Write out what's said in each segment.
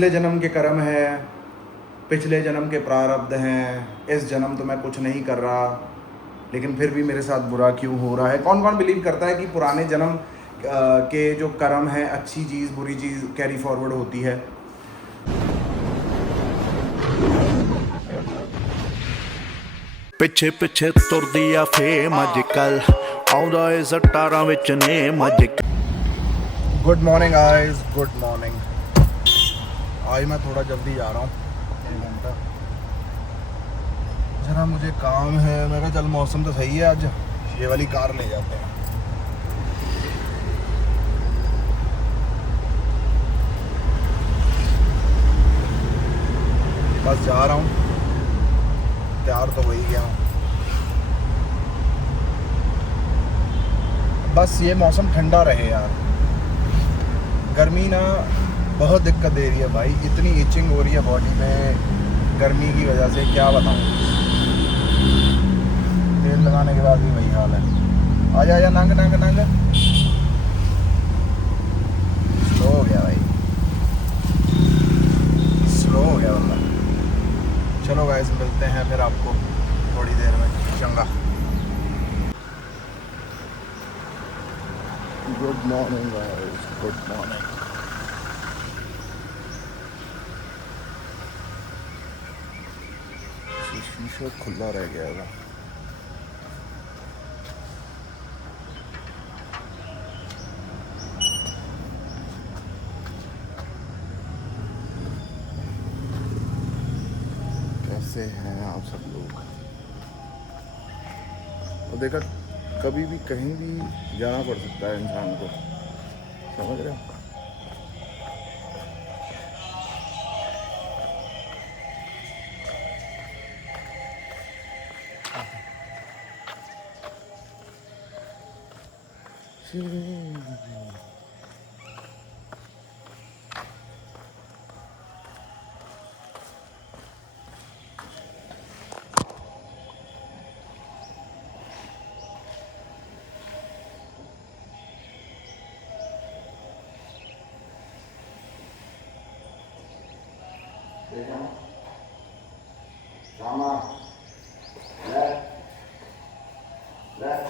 पिछले जन्म के कर्म है, पिछले जन्म के प्रारब्ध हैं, इस जन्म तो मैं कुछ नहीं कर रहा, लेकिन फिर भी मेरे साथ बुरा क्यों हो रहा है। कौन कौन बिलीव करता है कि पुराने जन्म के जो कर्म हैं, अच्छी चीज़ बुरी चीज़ कैरी फॉरवर्ड होती है। ਪਿੱਛੇ ਪਿੱਛੇ ਤੁਰਦੀ ਆ ਫੇਮ ਅੱਜ ਕੱਲ ਆਉਂਦਾ ਏ ਸਟਾਰਾਂ ਵਿੱਚ ਨੇਮ ਅੱਜ good morning guys, good morning. आज मैं थोड़ा जल्दी जा रहा हूँ, 1 घंटा जरा मुझे काम है। मैं कहा चल मौसम तो सही है, आज ये वाली कार ले जाते हैं। बस जा रहा हूँ, तैयार तो हो ही गया हूँ। बस ये मौसम ठंडा रहे यार, गर्मी ना बहुत दिक्कत दे रही है भाई। इतनी इचिंग हो रही है बॉडी में गर्मी की वजह से, क्या बताऊँ। तेल लगाने के बाद भी वही हाल है। आजा आजा, नंग नंग नंग। स्लो हो गया भाई, स्लो हो गया बंदा। चलो गाइस, मिलते हैं फिर आपको थोड़ी देर में। चंगा। Good morning guys, good morning. शीशा खुला रह गया है। कैसे हैं आप सब लोग। और देखा, कभी भी कहीं भी जाना पड़ सकता है इंसान को, समझ रहे हो। Rama, left, left,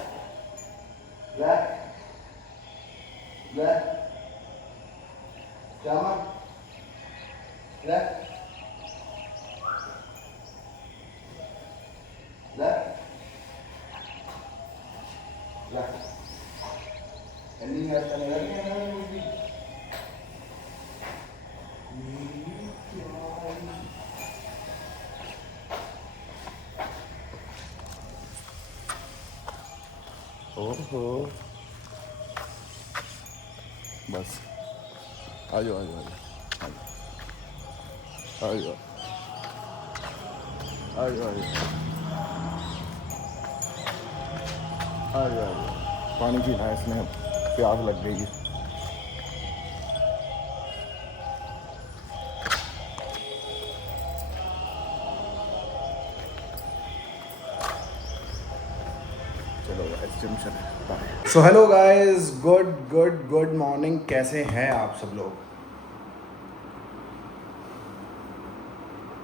left, left, Rama, left, left, left. Ending left and right. ओहो, बस आ जाओ आ जाओ आ जाओ आ जाओ आ जाओ। पानी पीना है, इसमें प्यास लग गई है। So hello guys, good good good morning. कैसे हैं आप सब लोग।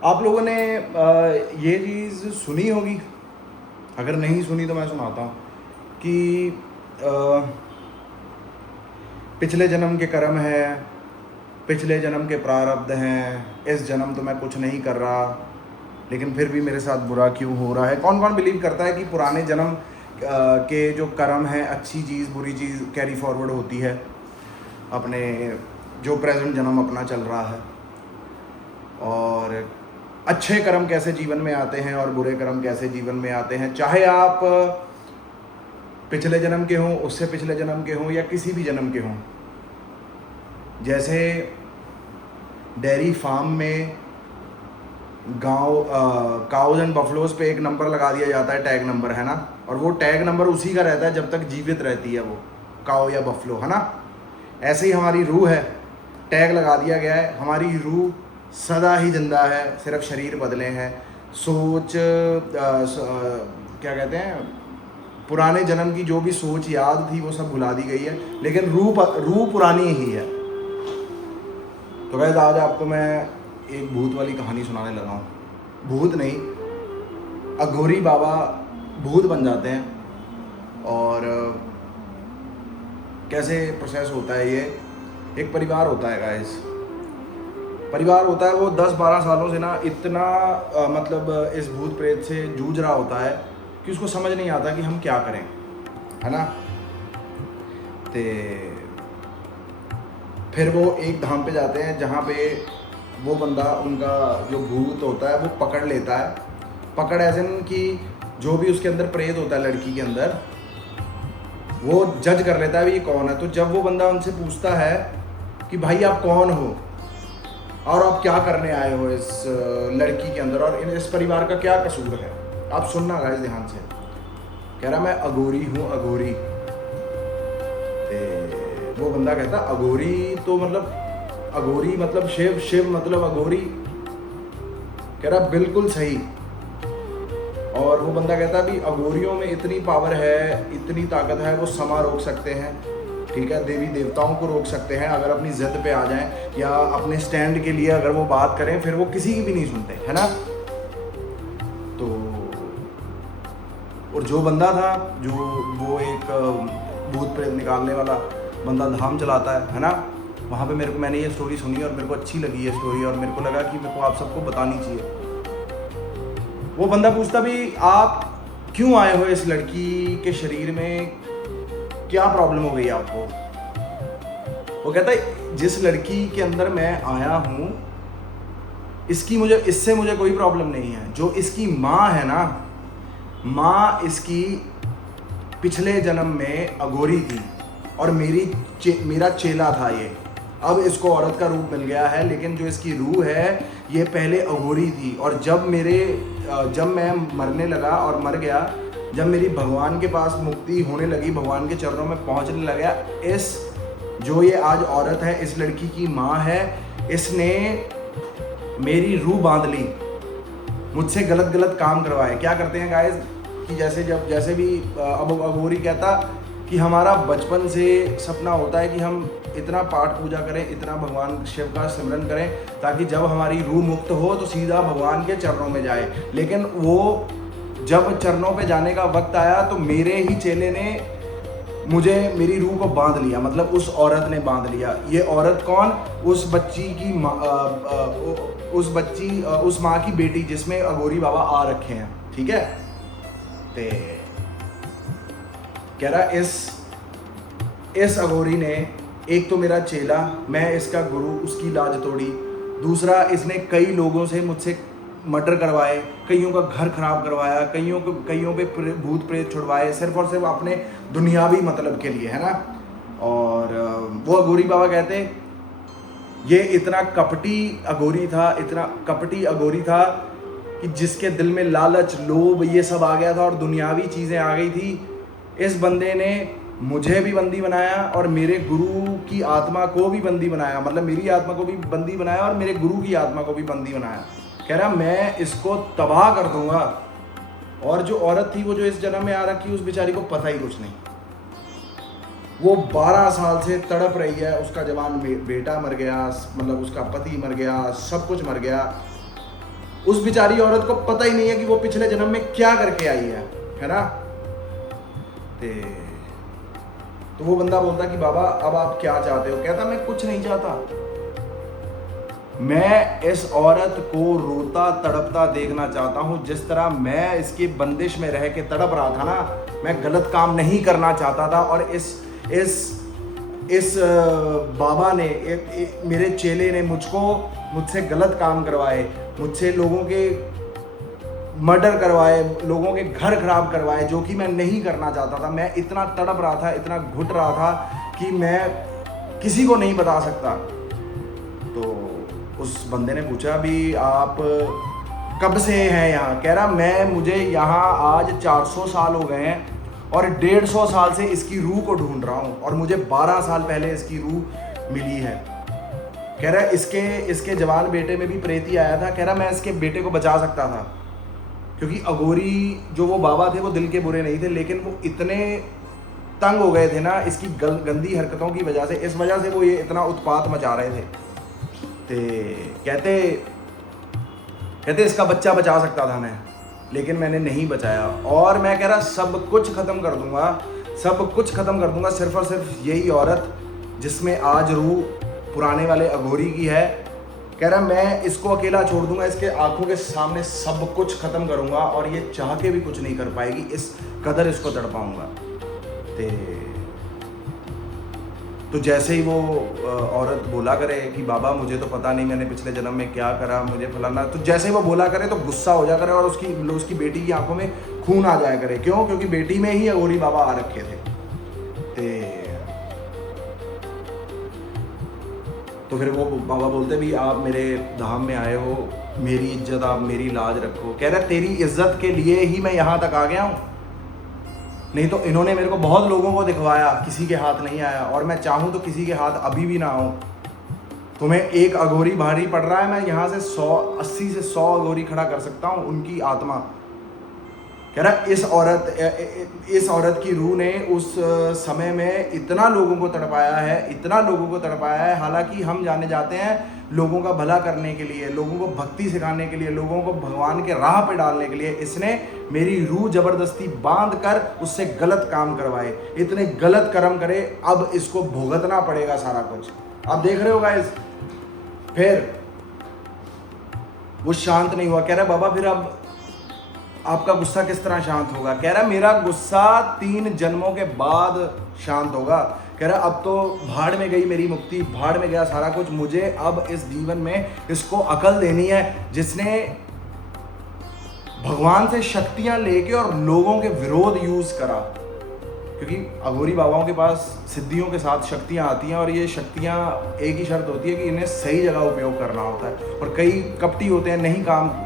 आप लोगों ने ये चीज़ सुनी होगी, अगर नहीं सुनी तो मैं सुनाता हूँ कि पिछले जन्म के कर्म है, पिछले जन्म के प्रारब्ध हैं, इस जन्म तो मैं कुछ नहीं कर रहा, लेकिन फिर भी मेरे साथ बुरा क्यों हो रहा है। कौन कौन बिलीव करता है कि पुराने जन्म के जो कर्म हैं, अच्छी चीज़ बुरी चीज़ कैरी फॉरवर्ड होती है अपने जो प्रेजेंट जन्म अपना चल रहा है। और अच्छे कर्म कैसे जीवन में आते हैं और बुरे कर्म कैसे जीवन में आते हैं, चाहे आप पिछले जन्म के हों, उससे पिछले जन्म के हों, या किसी भी जन्म के हों। जैसे डेयरी फार्म में काउज एंड बफलोज पे एक नंबर लगा दिया जाता है, टैग नंबर, है ना। और वो टैग नंबर उसी का रहता है जब तक जीवित रहती है वो काउ या बफलो, है ना। ऐसे ही हमारी रूह है, टैग लगा दिया गया है। हमारी रूह सदा ही जिंदा है, सिर्फ शरीर बदले हैं। सोच क्या कहते हैं, पुराने जन्म की जो भी सोच याद थी वो सब भुला दी गई है, लेकिन रूह पुरानी ही है। तो गाइस आज आपको मैं एक भूत वाली कहानी सुनाने लगा हूँ। भूत नहीं, अघोरी बाबा भूत बन जाते हैं। और कैसे प्रोसेस होता है ये। एक परिवार होता है गाइस, परिवार होता है, वो 10-12 सालों से ना इतना मतलब इस भूत प्रेत से जूझ रहा होता है कि उसको समझ नहीं आता कि हम क्या करें, है ना। तो फिर वो एक धाम पे जाते हैं जहाँ पे वो बंदा, उनका जो भूत होता है वो पकड़ लेता है। पकड़ ऐसे कि जो भी उसके अंदर प्रेत होता है लड़की के अंदर, वो जज कर लेता है भी ये कौन है। तो जब वो बंदा उनसे पूछता है कि भाई आप कौन हो और आप क्या करने आए हो इस लड़की के अंदर और इस परिवार का क्या कसूर है, आप सुनना गाइस ध्यान से। कह रहा मैं अघोरी हूँ, अघोरी। वो बंदा कहता अघोरी तो मतलब, अघोरी मतलब शिव, शिव मतलब अघोरी। कह रहा बिल्कुल सही। और वो बंदा कहता भी अघोरियों में इतनी पावर है, इतनी ताकत है, वो समा रोक सकते हैं, ठीक है, देवी देवताओं को रोक सकते हैं अगर अपनी जिद पे आ जाएं या अपने स्टैंड के लिए अगर वो बात करें, फिर वो किसी की भी नहीं सुनते, है ना। तो और जो बंदा था, जो वो एक भूत प्रेत निकालने वाला बंदा धाम चलाता है ना, वहाँ पे मैंने ये स्टोरी सुनी और मेरे को अच्छी लगी ये स्टोरी और मेरे को लगा कि मेरे को आप सबको बतानी चाहिए। वो बंदा पूछता भी आप क्यों आए हो इस लड़की के शरीर में, क्या प्रॉब्लम हो गई आपको। वो कहता है जिस लड़की के अंदर मैं आया हूँ इससे मुझे कोई प्रॉब्लम नहीं है। जो इसकी माँ है ना, माँ इसकी पिछले जन्म में अघोरी थी और मेरा चेला था ये। अब इसको औरत का रूप मिल गया है, लेकिन जो इसकी रूह है ये पहले अघोरी थी। और जब मैं मरने लगा और मर गया, जब मेरी भगवान के पास मुक्ति होने लगी, भगवान के चरणों में पहुंचने लगा, जो ये आज औरत है, इस लड़की की माँ है, इसने मेरी रूह बांध ली, मुझसे गलत काम करवाए। क्या करते हैं गाइस कि जैसे भी अब अघोरी कहता कि हमारा बचपन से सपना होता है कि हम इतना पाठ पूजा करें, इतना भगवान शिव का सिमरन करें ताकि जब हमारी रूह मुक्त हो तो सीधा भगवान के चरणों में जाए। लेकिन वो जब चरणों पे जाने का वक्त आया तो मेरे ही चेले ने मेरी रूह को बांध लिया, मतलब उस औरत ने बांध लिया। ये औरत कौन? उस माँ की बेटी जिसमें अघोरी बाबा आ रखे हैं, ठीक है। ते कह रहा इस अघोरी ने, एक तो मेरा चेला, मैं इसका गुरु, उसकी लाज तोड़ी। दूसरा, इसने कई लोगों से मुझसे मर्डर करवाए, कईयों का घर खराब करवाया, कईयों पे भूत प्रेत छुड़वाए, सिर्फ और सिर्फ अपने दुनियावी मतलब के लिए, है ना। और वो अघोरी बाबा कहते ये इतना कपटी अघोरी था कि जिसके दिल में लालच, लोभ ये सब आ गया था और दुनियावी चीज़ें आ गई थी। इस बंदे ने मुझे भी बंदी बनाया और मेरे गुरु की आत्मा को भी बंदी बनाया, मतलब मेरी आत्मा को भी बंदी बनाया और मेरे गुरु की आत्मा को भी बंदी बनाया। कह रहा मैं इसको तबाह कर दूंगा। और जो औरत थी, वो जो इस जन्म में आ रखी, उस बेचारी को पता ही कुछ नहीं। वो 12 साल से तड़प रही है, उसका जवान बेटा मर गया, मतलब उसका पति मर गया, सब कुछ मर गया। उस बेचारी औरत को पता ही नहीं है कि वो पिछले जन्म में क्या करके आई है ना। तो वो बंदा बोलता कि बाबा अब आप क्या चाहते हो। कहता मैं कुछ नहीं चाहता, मैं इस औरत को रोता तड़पता देखना चाहता हूँ। जिस तरह मैं इसकी बंदिश में रह के तड़प रहा था ना, मैं गलत काम नहीं करना चाहता था। और इस बाबा ने, मेरे चेले ने मुझसे गलत काम करवाए, मुझसे लोगों के मर्डर करवाए, लोगों के घर खराब करवाए, जो कि मैं नहीं करना चाहता था। मैं इतना तड़प रहा था, इतना घुट रहा था कि मैं किसी को नहीं बता सकता। तो उस बंदे ने पूछा भी आप कब से हैं यहाँ। कह रहा मुझे यहाँ आज 400 साल हो गए हैं और 150 साल से इसकी रूह को ढूंढ रहा हूँ और मुझे 12 साल पहले इसकी रूह मिली है। कह रहा इसके जवान बेटे में भी प्रेत ही आया था। कह रहा मैं इसके बेटे को बचा सकता था, क्योंकि अघोरी जो वो बाबा थे वो दिल के बुरे नहीं थे, लेकिन वो इतने तंग हो गए थे ना इसकी गंदी हरकतों की वजह से, इस वजह से वो ये इतना उत्पात मचा रहे थे। कहते इसका बच्चा बचा सकता था मैं, लेकिन मैंने नहीं बचाया। और मैं कह रहा सब कुछ ख़त्म कर दूंगा, सब कुछ ख़त्म कर दूंगा, सिर्फ और सिर्फ यही औरत जिसमें आज रूह पुराने वाले अघोरी की है। कह रहा मैं इसको अकेला छोड़ दूंगा, इसके आंखों के सामने सब कुछ ख़त्म करूंगा और ये चाह के भी कुछ नहीं कर पाएगी, इस कदर इसको तड़पाऊंगा। तो जैसे ही वो औरत बोला करे कि बाबा मुझे तो पता नहीं मैंने पिछले जन्म में क्या करा, मुझे फलाना, तो जैसे ही वो बोला करे तो गुस्सा हो जा करे और उसकी बेटी की आंखों में खून आ जाया करे। क्यों? क्योंकि बेटी में ही अघोरी बाबा आ रखे थे। तो फिर वो बाबा बोलते भी आप मेरे धाम में आए हो, मेरी इज्जत आप मेरी लाज रखो। कह रहा तेरी इज्जत के लिए ही मैं यहाँ तक आ गया हूँ, नहीं तो इन्होंने मेरे को बहुत लोगों को दिखवाया, किसी के हाथ नहीं आया, और मैं चाहूँ तो किसी के हाथ अभी भी ना आऊँ। तुम्हें एक अघोरी भारी पड़ रहा है, मैं यहाँ से 80 से 100 अघोरी खड़ा कर सकता हूँ, उनकी आत्मा। कह रहा इस औरत की रूह ने उस समय में इतना लोगों को तड़पाया है, इतना लोगों को तड़पाया है। हालांकि हम जाने जाते हैं लोगों का भला करने के लिए, लोगों को भक्ति सिखाने के लिए, लोगों को भगवान के राह पे डालने के लिए। इसने मेरी रूह जबरदस्ती बांध कर उससे गलत काम करवाए, इतने गलत कर्म करे, अब इसको भुगतना पड़ेगा सारा कुछ। आप देख रहे हो गाइस। फिर वो शांत नहीं हुआ। कह रहा बाबा फिर अब आपका गुस्सा किस तरह शांत होगा? कह रहा मेरा गुस्सा 3 जन्मों के बाद शांत होगा। कह रहा अब तो भाड़ में गई मेरी मुक्ति, भाड़ में गया सारा कुछ, मुझे अब इस जीवन में इसको अकल देनी है जिसने भगवान से शक्तियां लेके और लोगों के विरोध यूज करा। क्योंकि अघोरी बाबाओं के पास सिद्धियों के साथ शक्तियां आती हैं, और ये शक्तियां एक ही शर्त होती है कि इन्हें सही जगह उपयोग करना होता है। और कई कपटी होते हैं, नहीं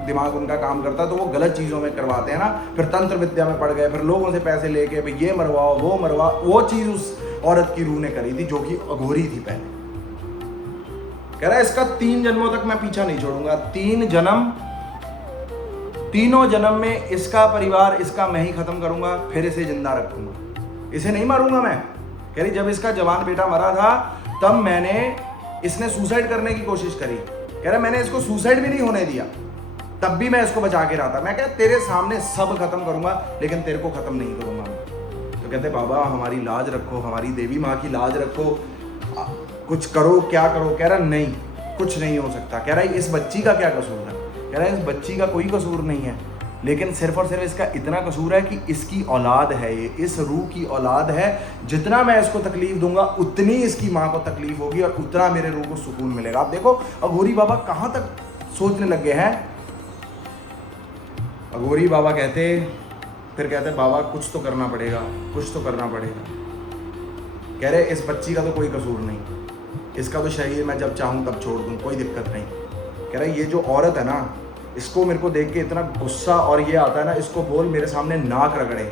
दिमाग उनका काम करता, तो वो गलत चीज़ों में करवाते हैं ना। फिर तंत्र विद्या में पड़ गए, फिर लोगों से पैसे लेके भाई ये मरवाओ वो मरवाओ। वो चीज़ उस औरत की रूह ने करी थी जो कि अघोरी थी पहले। कह रहा है इसका 3 जन्मों तक मैं पीछा नहीं छोड़ूंगा। 3 जन्म, तीनों जन्म में इसका परिवार, इसका मैं ही खत्म करूंगा, फिर इसे जिंदा रखूंगा, इसे नहीं मारूंगा मैं। कह रही जब इसका जवान बेटा मरा था तब इसने सुसाइड करने की कोशिश करी। कह रहा मैंने इसको सुसाइड भी नहीं होने दिया, तब भी मैं इसको बचा के रहा था। मैं कह तेरे सामने सब खत्म करूंगा, लेकिन तेरे को खत्म नहीं करूंगा। तो कहते बाबा हमारी लाज रखो, हमारी देवी माँ की लाज रखो, कुछ करो, क्या करो। कह रहा नहीं, कुछ नहीं हो सकता। कह रहा इस बच्ची का क्या कसूर है? कह रहा है इस बच्ची का कोई कसूर नहीं है, लेकिन सिर्फ और सिर्फ इसका इतना कसूर है कि इसकी औलाद है, ये इस रूह की औलाद है। जितना मैं इसको तकलीफ दूंगा उतनी इसकी माँ को तकलीफ होगी और उतना मेरे रूह को सुकून मिलेगा। आप देखो अघोरी बाबा कहाँ तक सोचने लग गए हैं। अघोरी बाबा फिर कहते बाबा कुछ तो करना पड़ेगा, कुछ तो करना पड़ेगा। कह रहे इस बच्ची का तो कोई कसूर नहीं, इसका तो शरीर मैं जब चाहूँ तब छोड़ दूँ, कोई दिक्कत नहीं। कह रहे ये जो औरत है ना, इसको मेरे को देख के इतना गुस्सा और ये आता है ना, इसको बोल मेरे सामने नाक रगड़े,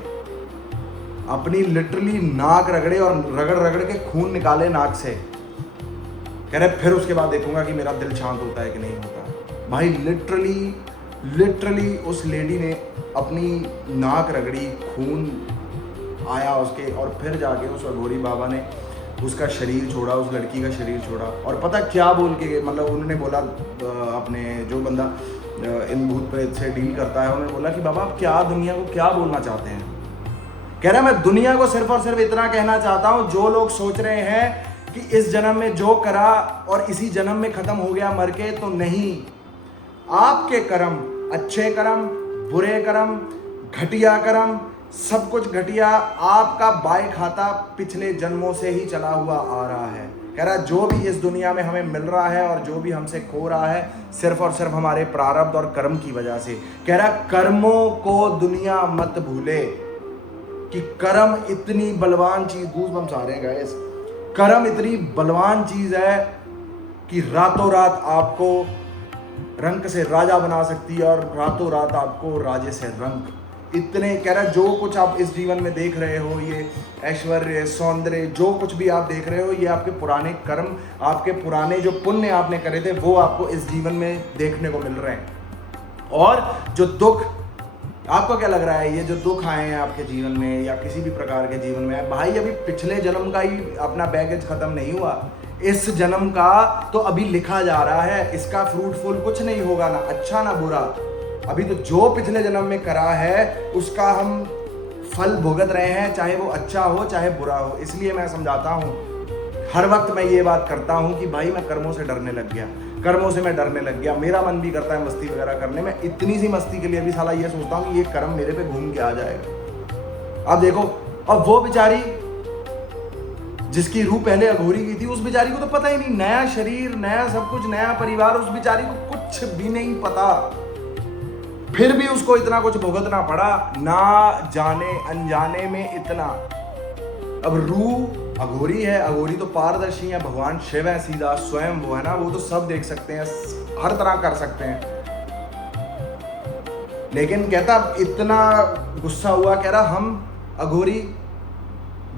अपनी लिटरली नाक रगड़े और रगड़ रगड़ के खून निकाले नाक से। कह रहे फिर उसके बाद देखूंगा कि मेरा दिल शांत होता है कि नहीं होता। भाई लिटरली उस लेडी ने अपनी नाक रगड़ी, खून आया उसके, और फिर जाके उस अघोरी बाबा ने उसका शरीर छोड़ा, उस लड़की का शरीर छोड़ा। और पता क्या बोल के, मतलब उन्होंने बोला, अपने जो बंदा इन भूत प्रेत से डील करता है, उन्होंने बोला कि बाबा आप क्या दुनिया को क्या बोलना चाहते हैं? कह रहा मैं दुनिया को सिर्फ और सिर्फ इतना कहना चाहता हूँ, जो लोग सोच रहे हैं कि इस जन्म में जो करा और इसी जन्म में खत्म हो गया मर के, तो नहीं। आपके कर्म, अच्छे कर्म, बुरे कर्म, घटिया कर्म, सब कुछ घटिया, आपका बाय खाता पिछले जन्मों से ही चला हुआ आ रहा है। कह रहा जो भी इस दुनिया में हमें मिल रहा है और जो भी हमसे खो रहा है, सिर्फ और सिर्फ हमारे प्रारब्ध और कर्म की वजह से। कह रहा कर्मों को दुनिया मत भूले कि कर्म इतनी बलवान चीज, गूज़बम्स आ रहे हैं गाइस, कर्म इतनी बलवान चीज है कि रातों रात आपको रंक से राजा बना सकती है और रातों रात आपको राजे से रंक। इतने कह रहा जो कुछ आप इस जीवन में देख रहे हो, ये ऐश्वर्य, सौंदर्य, जो कुछ भी आप देख रहे हो, ये आपके पुराने कर्म, आपके पुराने जो पुण्य आपने करे थे, वो आपको इस जीवन में देखने को मिल रहे हैं। और जो दुख आपको क्या लग रहा है ये जो दुख आए हैं आपके जीवन में या किसी भी प्रकार के जीवन में, भाई अभी पिछले जन्म का ही अपना बैगेज खत्म नहीं हुआ, इस जन्म का तो अभी लिखा जा रहा है। इसका फ्रूटफुल कुछ नहीं होगा, ना अच्छा ना बुरा। अभी तो जो पिछले जन्म में करा है उसका हम फल भुगत रहे हैं, चाहे वो अच्छा हो चाहे बुरा हो। इसलिए मैं समझाता हूँ, हर वक्त मैं ये बात करता हूँ कि भाई मैं कर्मों से डरने लग गया, कर्मों से मैं डरने लग गया। मेरा मन भी करता है मस्ती वगैरह करने में, इतनी सी मस्ती के लिए भी साला ये सोचता हूँ कि ये कर्म मेरे पे घूम के आ जाएगा। अब देखो, अब वो बेचारी जिसकी रूह पहले अघोरी की थी, उस बेचारी को तो पता ही नहीं, नया शरीर, नया सब कुछ, नया परिवार, उस बेचारी को कुछ भी नहीं पता, फिर भी उसको इतना कुछ भुगतना पड़ा, ना जाने अनजाने में इतना। अब रूह अघोरी है, अघोरी तो पारदर्शी है, भगवान शिव है, सीधा स्वयं वो है ना, वो तो सब देख सकते हैं, हर तरह कर सकते हैं। लेकिन कहता इतना गुस्सा हुआ, कह रहा हम अघोरी,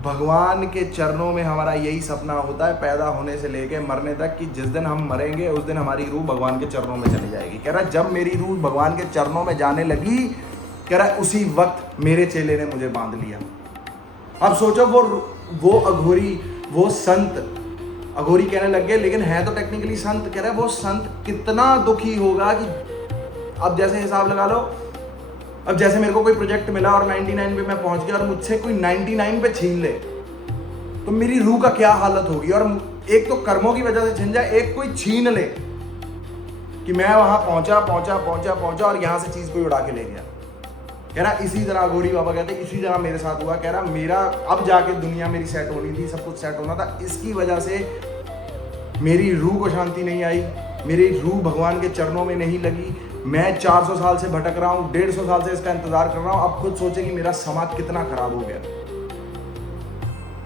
भगवान के चरणों में हमारा यही सपना होता है पैदा होने से लेके मरने तक, कि जिस दिन हम मरेंगे उस दिन हमारी रूह भगवान के चरणों में चली जाएगी। कह रहा जब मेरी रूह भगवान के चरणों में जाने लगी, कह रहा उसी वक्त मेरे चेले ने मुझे बांध लिया। अब सोचो, वो अघोरी, वो संत, अघोरी कहने लग गए लेकिन है तो टेक्निकली संत, कह रहा है वो संत कितना दुखी होगा कि अब जैसे हिसाब लगा लो, अब जैसे मेरे को कोई प्रोजेक्ट मिला और 99 पे मैं पहुंच गया और मुझसे कोई 99 पे छीन ले, तो मेरी रूह का क्या हालत होगी। और एक तो कर्मों की वजह से छिन जाए, एक कोई छीन ले कि मैं वहां पहुंचा और यहां से चीज कोई उड़ा के ले गया। कह रहा इसी तरह गौरी बाबा कहते इसी तरह मेरे साथ हुआ। कह रहा मेरा अब जाके दुनिया मेरी सेट होनी थी, सब कुछ सेट होना था, इसकी वजह से मेरी रूह को शांति नहीं आई, मेरी रूह भगवान के चरणों में नहीं लगी। मैं 400 साल से भटक रहा हूँ, 150 साल से इसका इंतजार कर रहा हूँ। अब खुद सोचे कि मेरा समाज कितना खराब हो गया।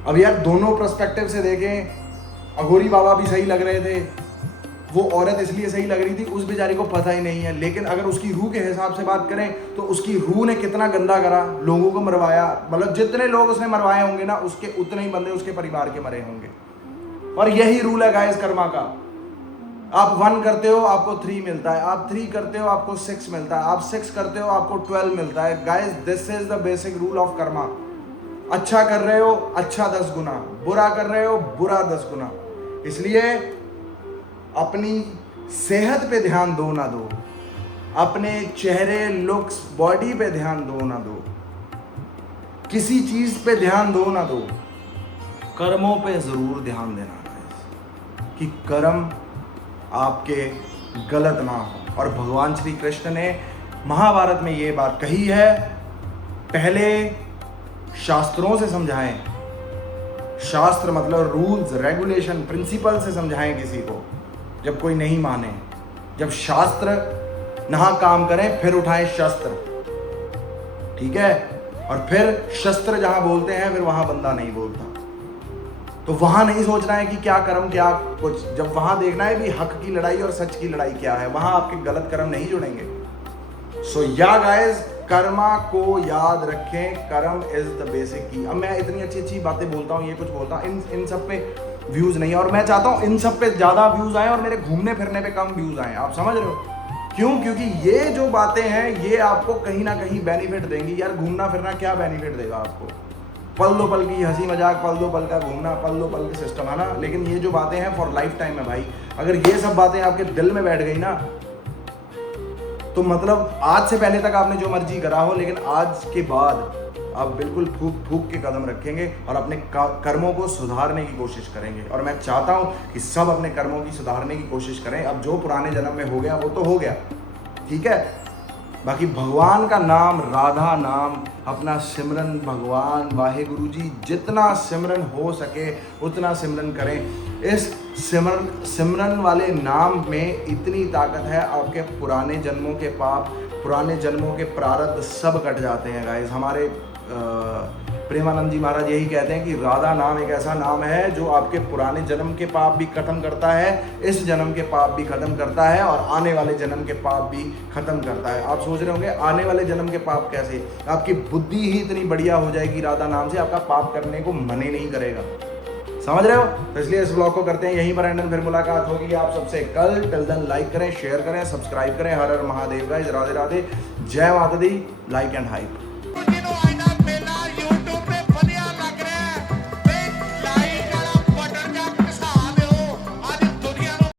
अब यार दोनों पर्सपेक्टिव से देखें, अघोरी बाबा भी सही लग रहे थे, वो औरत इसलिए सही लग रही थी, उस बेचारी को पता ही नहीं है। लेकिन अगर उसकी रूह के हिसाब से बात करें तो उसकी रूह ने कितना गंदा करा, लोगों को मरवाया, मतलब जितने लोग उसने मरवाए होंगे ना, उसके उतने ही बंदे उसके परिवार के मरे होंगे। और यही रूल है गाइस कर्मा का। आप 1 करते हो आपको 3 मिलता है, आप 3 करते हो आपको 6 मिलता है, आप 6 करते हो आपको 12 मिलता है। Guys this is the basic rule of Karma. अच्छा कर रहे हो अच्छा 10 गुना, बुरा कर रहे हो बुरा 10 गुना। इसलिए अपनी सेहत पे ध्यान दो ना दो, अपने चेहरे, लुक्स, बॉडी पे ध्यान दो ना दो, किसी चीज पे ध्यान दो ना दो, कर्मों पे जरूर ध्यान देना है कि कर्म आपके गलत ना हो। और भगवान श्री कृष्ण ने महाभारत में ये बात कही है, पहले शास्त्रों से समझाएं, शास्त्र मतलब रूल्स, रेगुलेशन, प्रिंसिपल से समझाएं किसी को जब कोई नहीं माने। जब शास्त्र ना काम करें फिर उठाएं शस्त्र, ठीक है। और फिर शस्त्र जहां बोलते हैं फिर वहां बंदा नहीं बोलता। तो वहां नहीं सोचना है कि क्या कर्म क्या कुछ, जब वहां देखना है भी हक की लड़ाई और सच की लड़ाई क्या है, वहां आपके गलत कर्म नहीं जुड़ेंगे। सो या गाइस, कर्मा को याद रखें, कर्म इज द बेसिक की। अब मैं इतनी अच्छी अच्छी बातें बोलता हूँ, ये कुछ बोलता हूँ, इन सब पे व्यूज नहीं है, और मैं चाहता हूँ इन सब पे ज्यादा व्यूज आए और मेरे घूमने फिरने पे कम व्यूज आए। आप समझ रहे हो क्यों? क्योंकि ये जो बातें हैं ये आपको कहीं ना कहीं बेनिफिट देंगी। यार घूमना फिरना क्या बेनिफिट देगा आपको? पल दो पल की हंसी मजाक, पल दो पल का घूमना, पल दो पल के सिस्टम है ना। लेकिन ये जो बातें हैं फॉर लाइफ टाइम है भाई। अगर ये सब बातें आपके दिल में बैठ गई ना, तो मतलब आज से पहले तक आपने जो मर्जी करा हो, लेकिन आज के बाद आप बिल्कुल फूक फूक के कदम रखेंगे और अपने कर्मों को सुधारने की कोशिश करेंगे। और मैं चाहता हूं कि सब अपने कर्मों की सुधारने की कोशिश करें। अब जो पुराने जन्म में हो गया वो तो हो गया, ठीक है। बाकी भगवान का नाम, राधा नाम, अपना सिमरन, भगवान वाहेगुरु जी, जितना सिमरन हो सके उतना सिमरन करें। इस सिमरन वाले नाम में इतनी ताकत है, आपके पुराने जन्मों के पाप, पुराने जन्मों के प्रारब्ध सब कट जाते हैं गाइस। हमारे प्रेमानंद जी महाराज यही कहते हैं कि राधा नाम एक ऐसा नाम है जो आपके पुराने जन्म के पाप भी खत्म करता है, इस जन्म के पाप भी खत्म करता है और आने वाले जन्म के पाप भी खत्म करता है। आप सोच रहे होंगे आने वाले जन्म के पाप कैसे? आपकी बुद्धि ही इतनी बढ़िया हो जाएगी राधा नाम से, आपका पाप करने को मन ही नहीं करेगा। समझ रहे हो? तो इसलिए इस ब्लॉग को करते हैं यहीं पर एंड, फिर मुलाकात होगी आप सबसे कल। टिल देन लाइक करें, शेयर करें, सब्सक्राइब करें। हर हर महादेव गाइस, राधे राधे, जय माता दी, लाइक एंड हाइप।